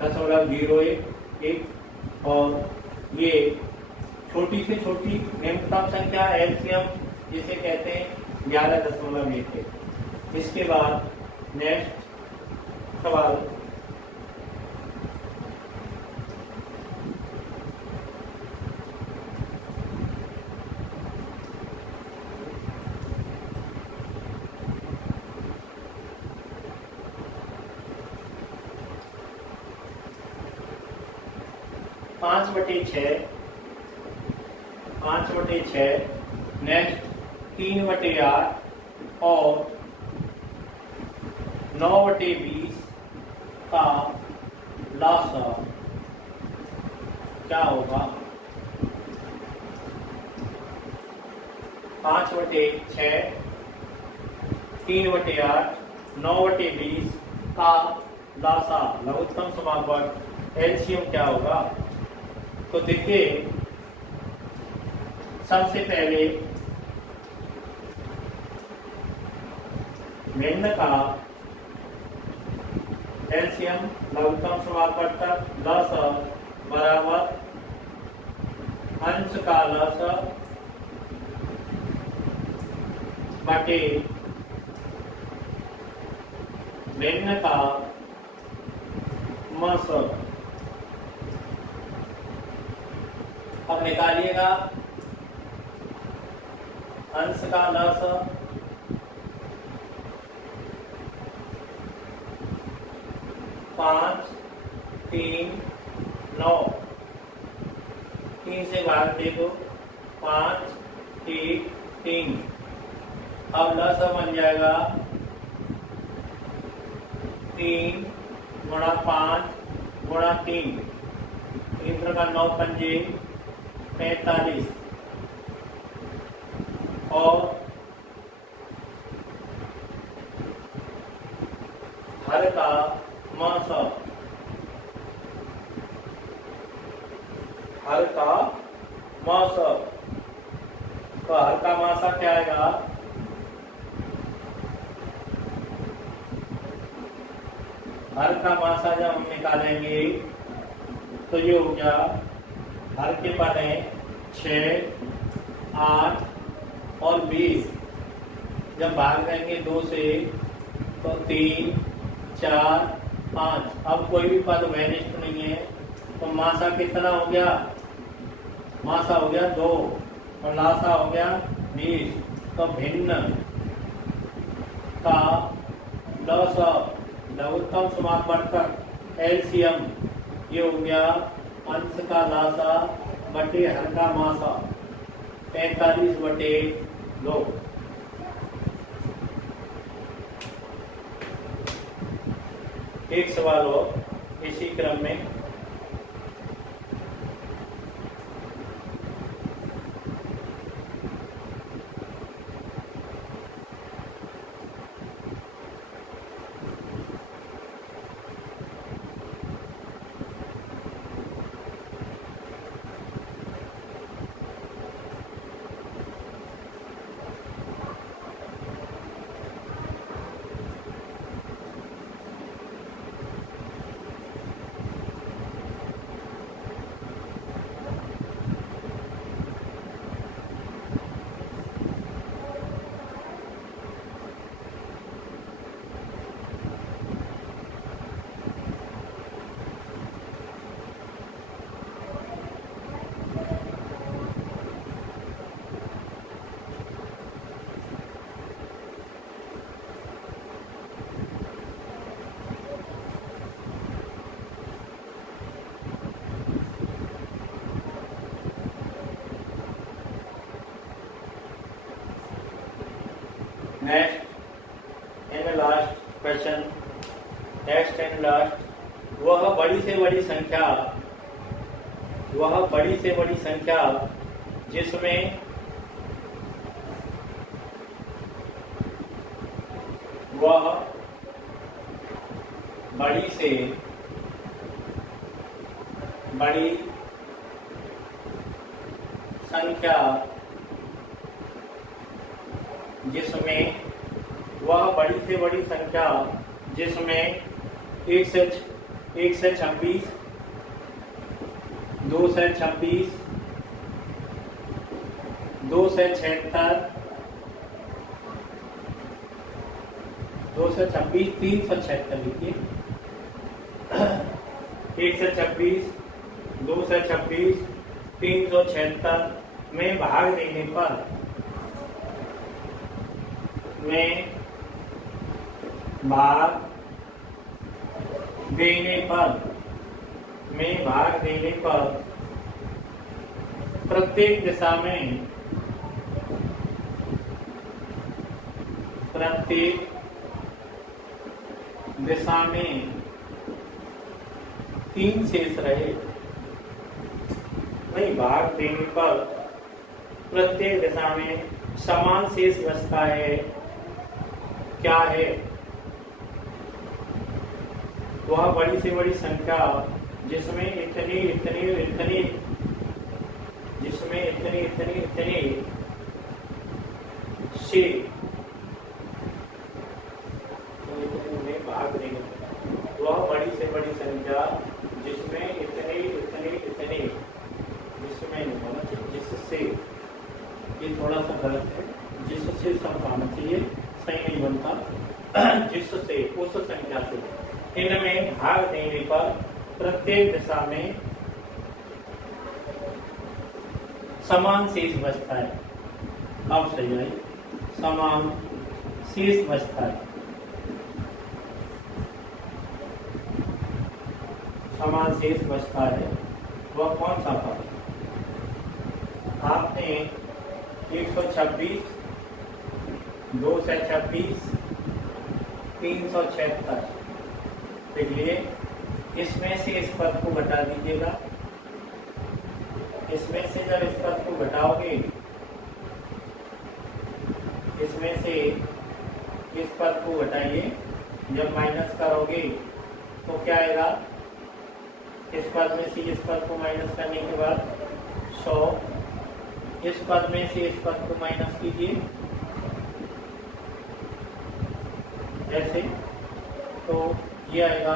0.011। और ये छोटी से छोटी निम्नतम संख्या एलसीएम जिसे कहते हैं 11.1। इसके बाद नेक्स्ट सवाल, पाँच बटे छः, नेक्स्ट 3/8 और 9/20 का लासा क्या होगा? 5/6, 3/8, 9/20 का लासा लघुत्तम समापक एलसीएम क्या होगा? तो देखिए, सबसे पहले भिन्न का एलसीएम लघुत्तम समापक लासा बराबर अंश का लासा बटे भिन्न का मस। अब निकालिएगा अंश का लासा पांच, 3, 9, 3 से भाग दे दो, 5, 1, 3। अब लासा बन जाएगा 3 गुणा 5 गुणा 3, 3 का 9 पंजे 45 और हर का मासा, हर का मासा, तो हर का मासा क्या आएगा? हर का मासा जब हम निकालेंगे तो ये हो गया, हर के बने 6, 8 और 20। जब भाग देंगे 2 से तो 3, 4, 5। अब कोई भी पद वैनिष्ट नहीं है, तो मासा कितना हो गया? मासा हो गया 2 और लासा हो गया 20। तो भिन्न का लासा लघुत्तम समापवर्तक एलसीएम ये हो गया अंश का लासा बटे हर का मासा 45/2। एक सवाल और इसी क्रम में, next and last question, next and last, वह बड़ी से बड़ी संख्या, वह बड़ी से बड़ी संख्या जिसमें वह बड़ी से बड़ी संख्या जिसमें वह बड़ी से बड़ी संख्या जिसमें 1 से 26, 2 से 26, 2 से 76, 2 से 26, 376 लिखिए, 1 से 26, 2 से 26, 376 में भाग देने पर प्रत्येक दिशा में प्रत्येक दिशा में 3 शेष रहे। वही भाग देने पर प्रत्येक दिशा में समान शेष बचता है, क्या है? वह बड़ी से बड़ी संख्या जिसमें इतनी इतनी इतनी जिसमें इतनी इतनी इतनी से में भाग देंगे, वह बड़ी से बड़ी संख्या जिसमें इतनी इतनी इतनी जिसमें नहीं होना चाहिए, जिससे, ये थोड़ा सा गलत है, जिससे सब आना चाहिए, सही नहीं बनता, जिससे उस संख्या से इनमें भाग देने पर प्रत्येक दिशा में समान शेष बचता है। अब सही है, समान शेष बचता है। समान शेष बचता है, वह कौन सा पद? आपने 126, 2 से 26, 376 लिख लिए। इसमें से इस पद को घटा दीजिएगा। इसमें से जब इस पद को घटाओगे, इसमें से इस पद को घटाइए, जब माइनस करोगे तो क्या आएगा? इस पद में से इस पद को माइनस करने के बाद 100, इस पद में से इस पद को माइनस कीजिए जैसे, तो ये आएगा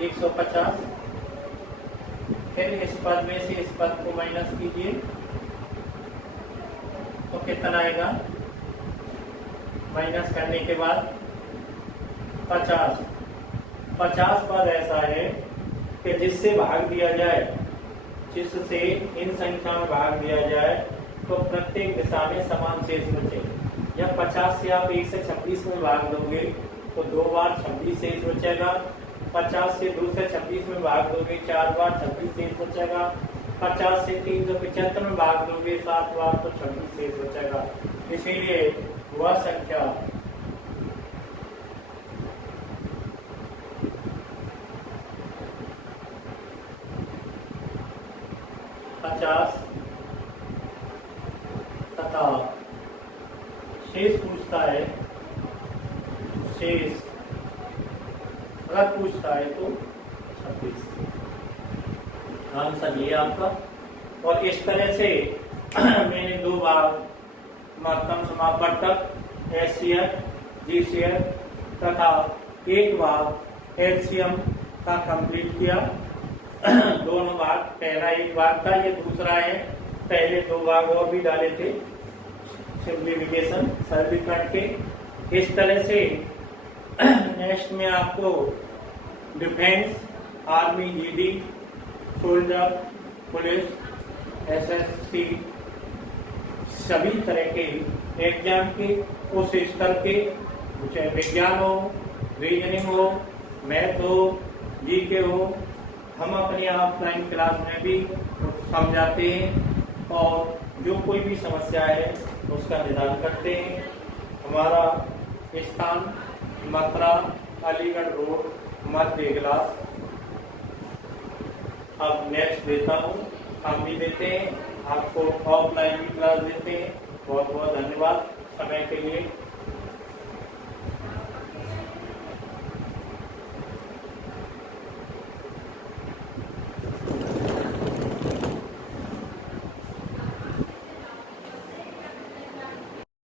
150। फिर इस पद में से इस पद को माइनस कीजिए तो कितना आएगा? माइनस करने के बाद 50। 50 पद ऐसा है कि जिससे भाग दिया जाए, जिससे इन संख्या में भाग दिया जाए तो प्रत्येक दिशा में समान शेष बचे। जब 50 से आप 1 से 26 में भाग दोगे तो 2 बार 26 शेष बचेगा। 50 से 2 से 26 में भाग दोगे 4 बार 26 शेष बचेगा। 50 से 375 में भाग दोगे 7 बार तो 26 शेष बचेगा। इसीलिए वह संख्या तथा शेष पूछता है, शेष अगर पूछता है तो 26 आंसर ये आपका। और इस तरह से मैंने 2 बार महत्तम समापवर्तक एचसीएफ, जीसीएफ तथा 1 बार एचसीएम का कंप्लीट किया। दोनों भाग, पहला 1 भाग था, ये दूसरा है। पहले 2 भाग और भी डाले थे सिंप्लीफिकेशन सरलीकरण के। इस तरह से नेक्स्ट में आपको defence, army, GD, soldier, police, SSC सभी तरह के एग्जाम के उस स्तर के, चाहे विज्ञान हो, रीजनिंग हो, मैथ हो, जीके हो, हम अपनी ऑफलाइन क्लास में भी समझाते हैं और जो कोई भी समस्या है उसका निदान करते हैं। हमारा स्थान मथुरा अलीगढ़ रोड, मध्य क्लास। अब नेक्स्ट देता हूँ, हम भी देते हैं आपको, ऑफलाइन भी क्लास देते हैं। बहुत बहुत धन्यवाद समय के लिए।